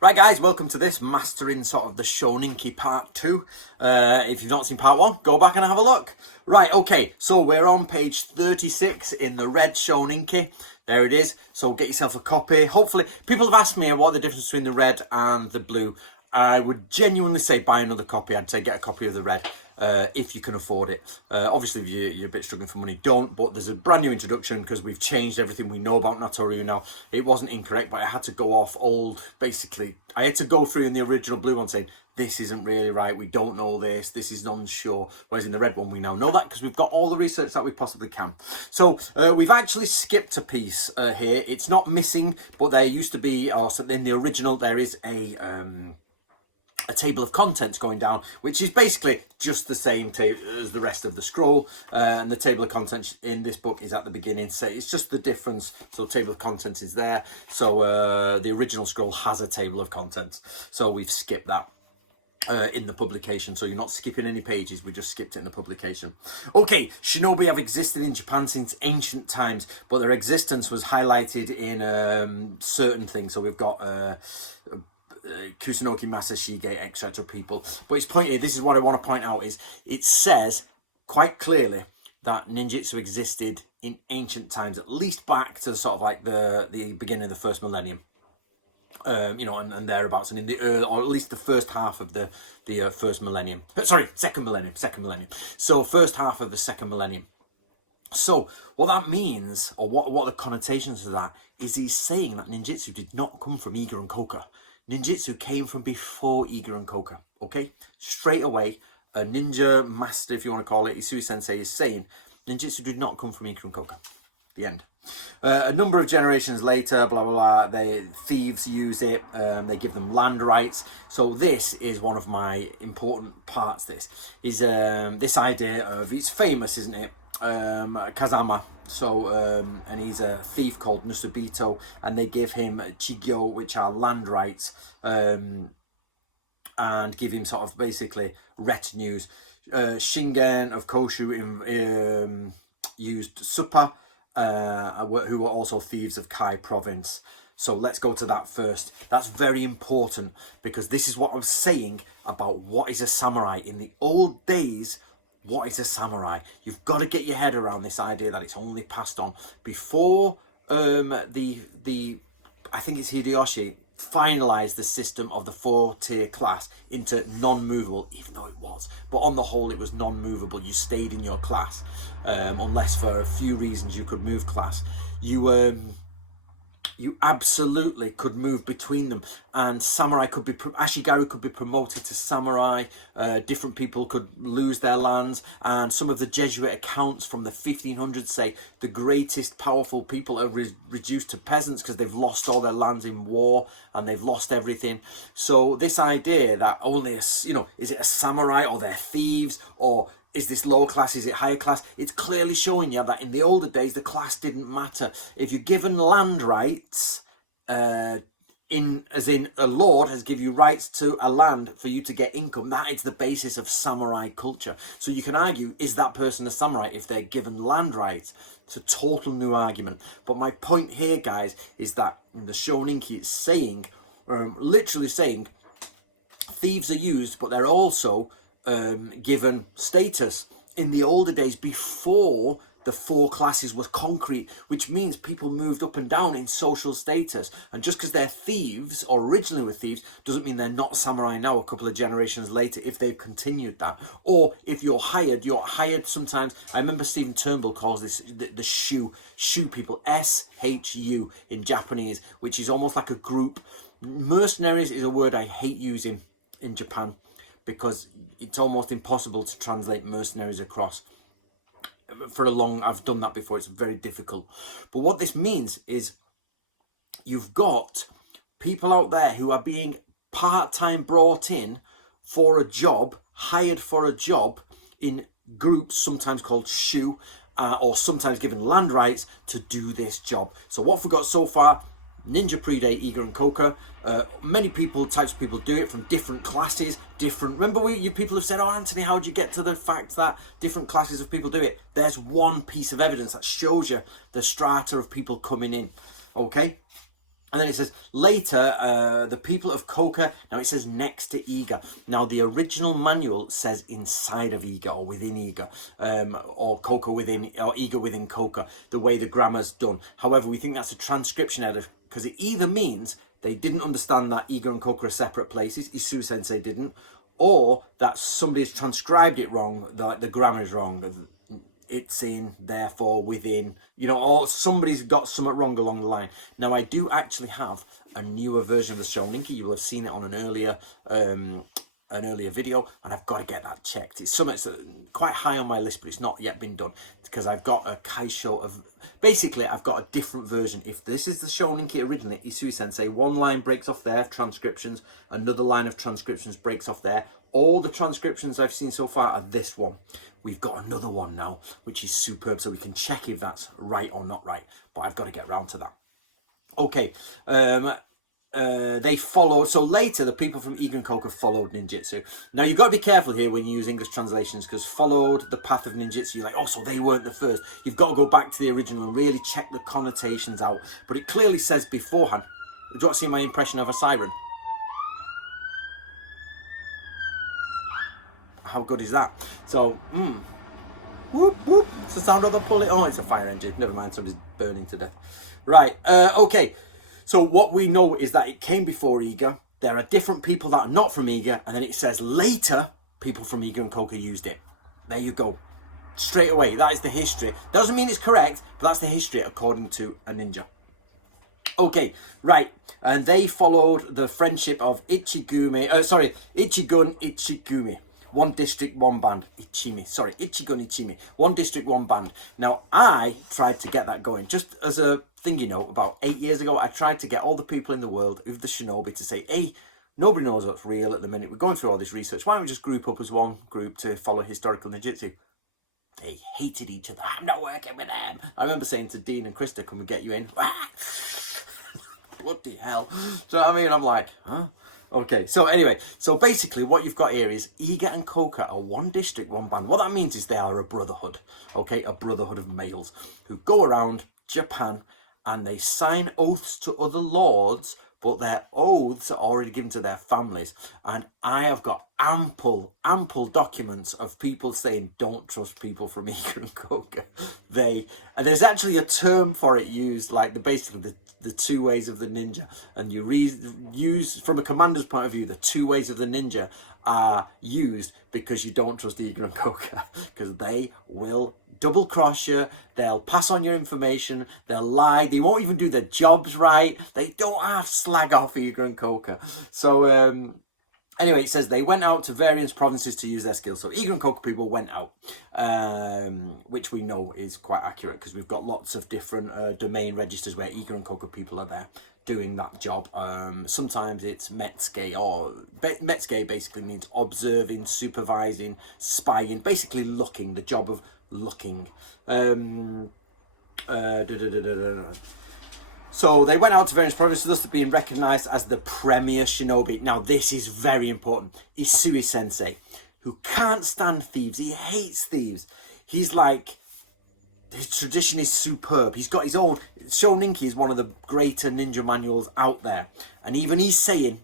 Right guys, welcome to this mastering sort of the Shoninki part 2. If you've not seen part 1, go back and have a look. Right, okay, so we're on page 36 in the red Shoninki. There it is. So get yourself a copy. Hopefully, people have asked me what the difference between the red and the blue. I would genuinely say buy another copy. I'd say get a copy of the red if you can afford it. Obviously, if you're a bit struggling for money, don't. But there's a brand new introduction because we've changed everything we know about Natoru now. It wasn't incorrect, but I had to go off old. Basically, I had to go through in the original blue one saying, this isn't really right, we don't know this is unsure. Whereas in the red one, we now know that because we've got all the research that we possibly can. So we've actually skipped a piece here. It's not missing, but there used to be, or in the original, there is a table of contents going down, which is basically just the same as the rest of the scroll, and the table of contents in this book is at the beginning, so it's just the difference. So table of contents is there, so the original scroll has a table of contents, so we've skipped that in the publication, so you're not skipping any pages, we just skipped it in the publication. Okay, shinobi have existed in Japan since ancient times, but their existence was highlighted in certain things. So we've got Kusunoki, Masashige, etc. people. But his point here, this is what I want to point out, is it says quite clearly that ninjutsu existed in ancient times, at least back to sort of like the beginning of the first millennium. You know, and thereabouts, and in the early, or at least the first half of the first millennium. Sorry, second millennium. So first half of the second millennium. So what that means, or what the connotations of that is, he's saying that ninjutsu did not come from Iga and Koka. Ninjutsu came from before Iga and Koka. Okay, straight away, a ninja master, if you want to call it, Isui Sensei, is saying ninjutsu did not come from Iga and Koka. The end. A number of generations later, blah blah blah, thieves use it, they give them land rights. So this is one of my important parts. This is this idea of, it's famous, isn't it, Kazama. So and he's a thief called Nusubito, and they give him chigyo, which are land rights, and give him sort of basically retinues. Shingen of Koshu used Suppa, who were also thieves of Kai province. So let's go to that first. That's very important, because this is what I was saying about what is a samurai. In the old days, what is a samurai? You've got to get your head around this idea that it's only passed on. Before I think it's Hideyoshi finalized the system of the 4-tier class into non-movable, even though it was, but on the whole it was non-movable. You stayed in your class, unless for a few reasons you could move class. You absolutely could move between them, and samurai could be, Ashigaru could be promoted to samurai. Different people could lose their lands, and some of the Jesuit accounts from the 1500s say the greatest powerful people are reduced to peasants because they've lost all their lands in war and they've lost everything. So this idea that only is it a samurai, or they're thieves, or is this lower class, is it higher class? It's clearly showing you that in the older days, the class didn't matter. If you're given land rights, as in a lord has given you rights to a land for you to get income, that is the basis of samurai culture. So you can argue, is that person a samurai if they're given land rights? It's a total new argument. But my point here, guys, is that in the Shoninki, it's saying, literally saying, thieves are used, but they're also given status. In the older days, before the 4 classes was concrete, which means people moved up and down in social status, and just because they're thieves, or originally were thieves, doesn't mean they're not samurai now a couple of generations later if they've continued that. Or if you're hired sometimes. I remember Stephen Turnbull calls this the shu people, SHU in Japanese, which is almost like a group. Mercenaries is a word I hate using in Japan, because it's almost impossible to translate mercenaries across. I've done that before, it's very difficult. But what this means is you've got people out there who are being part-time brought in for a job, hired for a job in groups, sometimes called shu, or sometimes given land rights to do this job. So what we've got so far: ninja predate Iga and Koka. Many types of people do it from different classes, remember you people have said, oh Anthony, how did you get to the fact that different classes of people do it? There's one piece of evidence that shows you the strata of people coming in. Okay, And then it says, later, the people of Koka, now it says next to Iga. Now, the original manual says inside of Iga or within Iga, or Koka within, or Iga within Koka, the way the grammar's done. However, we think that's a transcription error because it either means they didn't understand that Iga and Koka are separate places, Isu Sensei didn't, or that somebody's transcribed it wrong, like the grammar is wrong. It's in, therefore, within, you know, or somebody's got something wrong along the line. Now, I do actually have a newer version of the Shoninki. You will have seen it on an earlier video, and I've got to get that checked. It's something that's quite high on my list, but it's not yet been done because I've got a kaisho of, basically, I've got a different version. If this is the Shoninki originally, Isui Sensei, one line breaks off there, transcriptions, another line of transcriptions breaks off there. All the transcriptions I've seen so far are this one. We've got another one now, which is superb, so we can check if that's right or not right. But I've got to get round to that. Okay, they followed. So later, the people from Iga and Koka followed ninjutsu. Now, you've got to be careful here when you use English translations, because followed the path of ninjutsu, you're like, oh, so they weren't the first. You've got to go back to the original and really check the connotations out. But it clearly says beforehand. Do you want to see my impression of a siren? How good is that? So, whoop, whoop. It's the sound of the pulley. Oh, it's a fire engine. Never mind, somebody's burning to death. Right, okay. So what we know is that it came before Iga. There are different people that are not from Iga. And then it says later, people from Iga and Koka used it. There you go. Straight away, that is the history. Doesn't mean it's correct, but that's the history according to a ninja. Okay, right, and they followed the friendship of Ichigun, Ichigumi. One district, one band. Ichimi. Sorry, Ichigun Ichimi. One district, one band. Now, I tried to get that going. Just as a thing, you know, about 8 years ago, I tried to get all the people in the world of the shinobi to say, hey, nobody knows what's real at the minute. We're going through all this research. Why don't we just group up as one group to follow historical ninjutsu? They hated each other. I'm not working with them. I remember saying to Dean and Krista, can we get you in? Bloody hell. So, I mean, I'm like, huh? Okay, so anyway, so basically what you've got here is Iga and Koka are one district, one band. What that means is they are a brotherhood, okay, a brotherhood of males who go around Japan and they sign oaths to other lords, but their oaths are already given to their families. And I have got ample documents of people saying don't trust people from Iga and Koka. And there's actually a term for it used, like basically the two ways of the ninja, and you use from a commander's point of view, the two ways of the ninja are used because you don't trust Iga and Koka, because they will double cross you, they'll pass on your information, they'll lie, they won't even do their jobs right, they don't have slag off Iga and Koka. So anyway, it says they went out to various provinces to use their skills. So Iga and Koka people went out, which we know is quite accurate because we've got lots of different domain registers where Iga and Koka people are there doing that job. Sometimes it's Metsuge, or Metsuge basically means observing, supervising, spying, basically looking, the job of looking. So they went out to various provinces, thus being recognised as the premier shinobi. Now this is very important. Isui Sensei, who can't stand thieves, he hates thieves. He's like, his tradition is superb. He's got his own. Shoninki is one of the greater ninja manuals out there. And even he's saying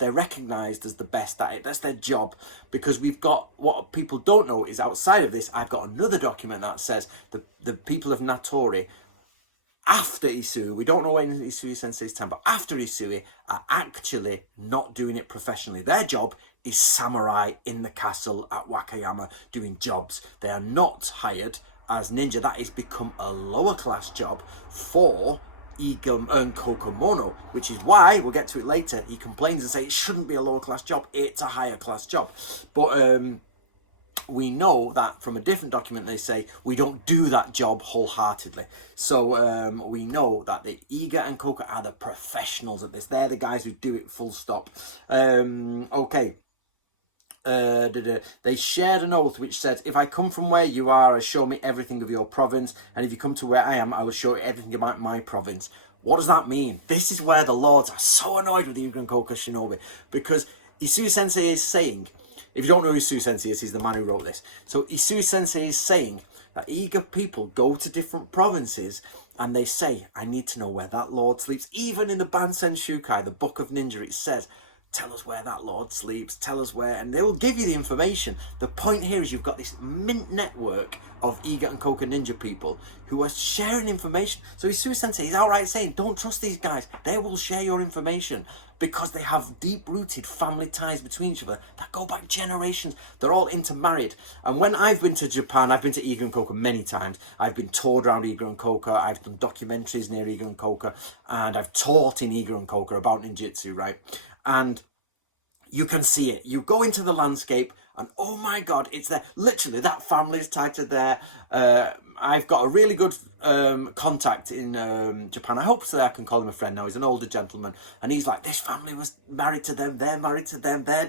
they're recognised as the best at it. That's their job. Because we've got, what people don't know is outside of this, I've got another document that says the people of Natori, after Isui, we don't know when Isui Sensei's time, but after Isui, are actually not doing it professionally. Their job is samurai in the castle at Wakayama doing jobs. They are not hired as ninja. That has become a lower class job for Iga and Kokomono, which is why, we'll get to it later, he complains and says it shouldn't be a lower class job, it's a higher class job. But we know that from a different document they say we don't do that job wholeheartedly. So we know that the Iga and Koka are the professionals at this. They're the guys who do it full stop. Okay. They shared an oath which said, if I come from where you are, show me everything of your province, and if you come to where I am, I will show you everything about my province. What does that mean? This is where the lords are so annoyed with the Iga and Koka shinobi, because Isui Sensei is saying, if you don't know who Isui Sensei is, he's the man who wrote this. So Isui Sensei is saying that Iga people go to different provinces And they say, I need to know where that lord sleeps. Even in the Bansen Shukai, the Book of Ninja, it says, tell us where that lord sleeps, tell us where, and they will give you the information. The point here is you've got this mint network of Iga and Koka Ninja people who are sharing information. So Isui Sensei is outright saying, don't trust these guys. They will share your information because they have deep-rooted family ties between each other that go back generations. They're all intermarried. And when I've been to Japan, I've been to Iga and Koka many times. I've been toured around Iga and Koka. I've done documentaries near Iga and Koka. And I've taught in Iga and Koka about ninjutsu, right? And you can see it. You go into the landscape and oh my God, it's there. Literally, that family is tied to there. I've got a really good contact in Japan. I hope so I can call him a friend now. He's an older gentleman. And he's like, this family was married to them. They're married to them. They're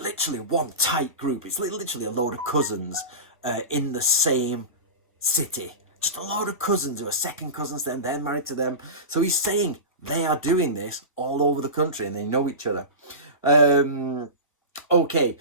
literally one tight group. It's literally a load of cousins in the same city. Just a load of cousins who are second cousins then. They're married to them. So he's saying they are doing this all over the country and they know each other. Okay.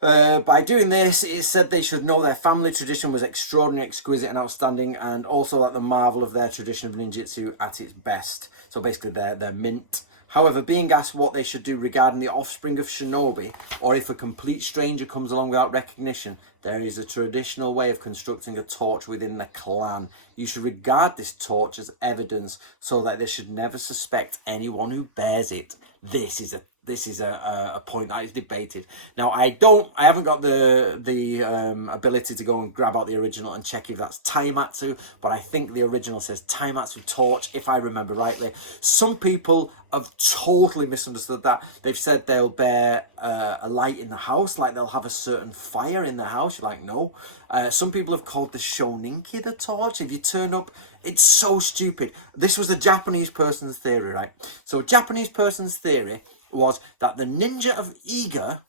By doing this, it said they should know their family tradition was extraordinary, exquisite and outstanding, and also that the marvel of their tradition of ninjutsu at its best. So basically they're mint. However, being asked what they should do regarding the offspring of shinobi, or if a complete stranger comes along without recognition, there is a traditional way of constructing a torch within the clan. You should regard this torch as evidence so that they should never suspect anyone who bears it. This is a point that is debated. Now, I haven't got the ability to go and grab out the original and check if that's Taimatsu, but I think the original says Taimatsu torch, if I remember rightly. Some people have totally misunderstood that. They've said they'll bear a light in the house, like they'll have a certain fire in the house. You're like, no. Some people have called the Shoninki the torch. If you turn up, it's so stupid. This was a Japanese person's theory, right? So a Japanese person's theory was that the ninja of Iga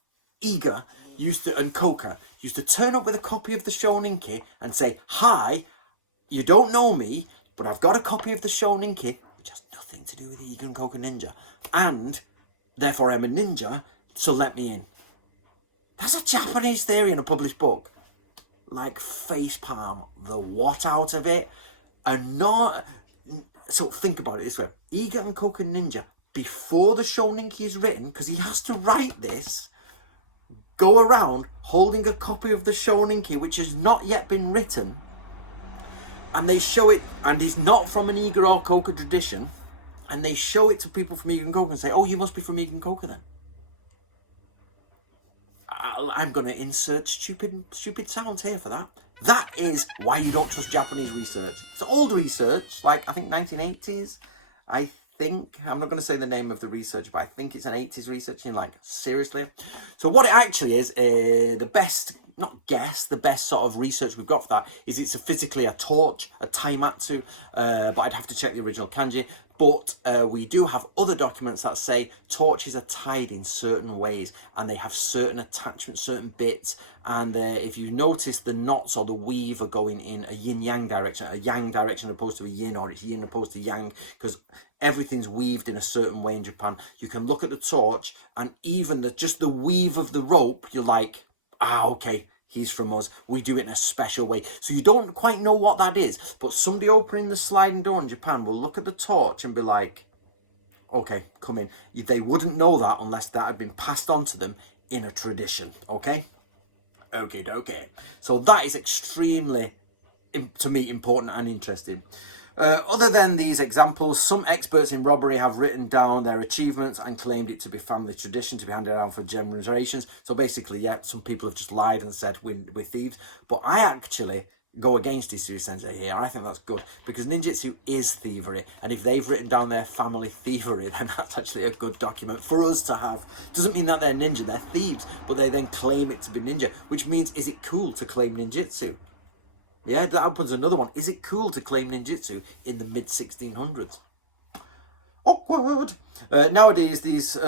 and Koka used to turn up with a copy of the Shoninki and say, hi, you don't know me, but I've got a copy of the Shoninki, which has nothing to do with Iga and Koka Ninja, and therefore I'm a ninja, so let me in. That's a Japanese theory in a published book. Like, facepalm the what out of it, and not... So think about it this way. Iga and Koka Ninja, before the Shoninki is written, because he has to write this, go around holding a copy of the Shoninki which has not yet been written, and they show it, and it's not from an Iga or Koka tradition, and they show it to people from Iga and Koka and say, oh, you must be from Iga and Koka then. I'm going to insert stupid sounds here for that. That is why you don't trust Japanese research. It's old research, like I think 1980s, I think. I'm not going to say the name of the research, but I think it's an 80s research. And like, seriously? So what it actually is, the best, not guess, the best sort of research we've got for that is it's physically a torch, a taimatsu, but I'd have to check the original kanji. But we do have other documents that say torches are tied in certain ways and they have certain attachments, certain bits. And if you notice, the knots or the weave are going in a yin-yang direction, a yang direction opposed to a yin, or it's yin opposed to yang, because everything's weaved in a certain way in Japan. You can look at the torch and even just the weave of the rope, you're like, okay, he's from us. We do it in a special way. So you don't quite know what that is, but somebody opening the sliding door in Japan will look at the torch and be like, okay, come in. They wouldn't know that unless that had been passed on to them in a tradition, okay? Okay. So that is extremely, to me, important and interesting. Other than these examples, some experts in robbery have written down their achievements and claimed it to be family tradition to be handed down for generations. So basically, yeah, some people have just lied and said we're thieves. But I actually go against Isui Sensei here. I think that's good because ninjutsu is thievery. And if they've written down their family thievery, then that's actually a good document for us to have. Doesn't mean that they're ninja, they're thieves. But they then claim it to be ninja, which means, is it cool to claim ninjutsu? Yeah, that opens another one. Is it cool to claim ninjutsu in the mid-1600s? Awkward. Nowadays, these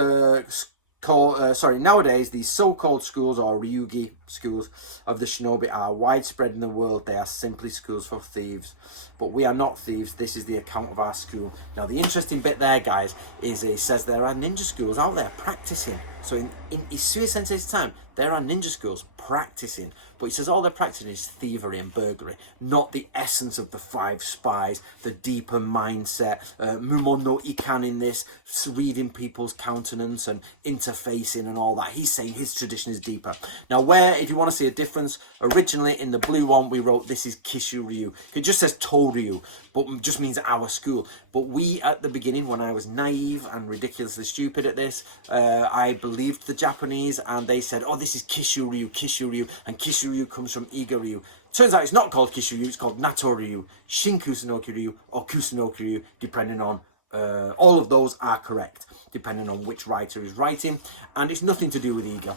so-called schools or ryugi schools of the shinobi are widespread in the world. They are simply schools for thieves. But we are not thieves. This is the account of our school. Now, the interesting bit there, guys, is it says there are ninja schools out there practicing. So in Isui Sensei's time, there are ninja schools practicing. But he says all they're practicing is thievery and burglary, not the essence of the 5 spies, the deeper mindset, Mumon no Ikan in this, reading people's countenance and interfacing and all that. He's saying his tradition is deeper. Now, where, if you want to see a difference, originally in the blue one, we wrote this is Kishu-ryu. It just says Toryu, but it just means our school. But we, at the beginning, when I was naive and ridiculously stupid at this, I believed the Japanese, and they said, oh, this is Kishu-ryu, Kishu-ryu, and Kishu-ryu comes from Iga-ryu. Turns out it's not called Kishu-ryu, it's called Nato-ryu, Shin-Kusunoki-ryu, or Kusunoki-ryu, depending on, all of those are correct, depending on which writer is writing, and it's nothing to do with Iga.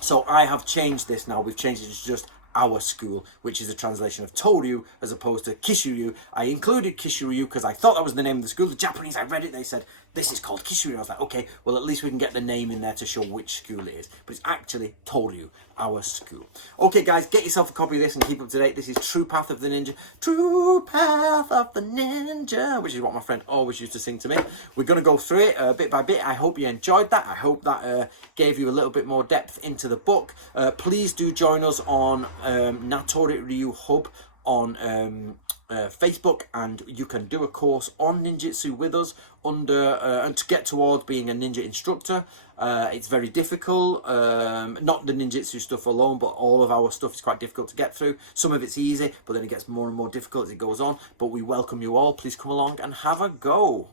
So I have changed this now, we've changed it to just our school, which is a translation of Toryu as opposed to Kishu-ryu. I included Kishu-ryu because I thought that was the name of the school. The Japanese, I read it, they said, this is called Kishu-ryu. I was like, okay, well, at least we can get the name in there to show which school it is. But it's actually Toryu, our school. Okay, guys, get yourself a copy of this and keep up to date. This is True Path of the Ninja. True Path of the Ninja, which is what my friend always used to sing to me. We're going to go through it bit by bit. I hope you enjoyed that. I hope that gave you a little bit more depth into the book. Please do join us on Natori Ryu Hub on Facebook, and you can do a course on ninjutsu with us and to get towards being a ninja instructor. It's very difficult, not the ninjutsu stuff alone, but all of our stuff is quite difficult to get through. Some of it's easy, but then it gets more and more difficult as it goes on. But we welcome you all. Please come along and have a go.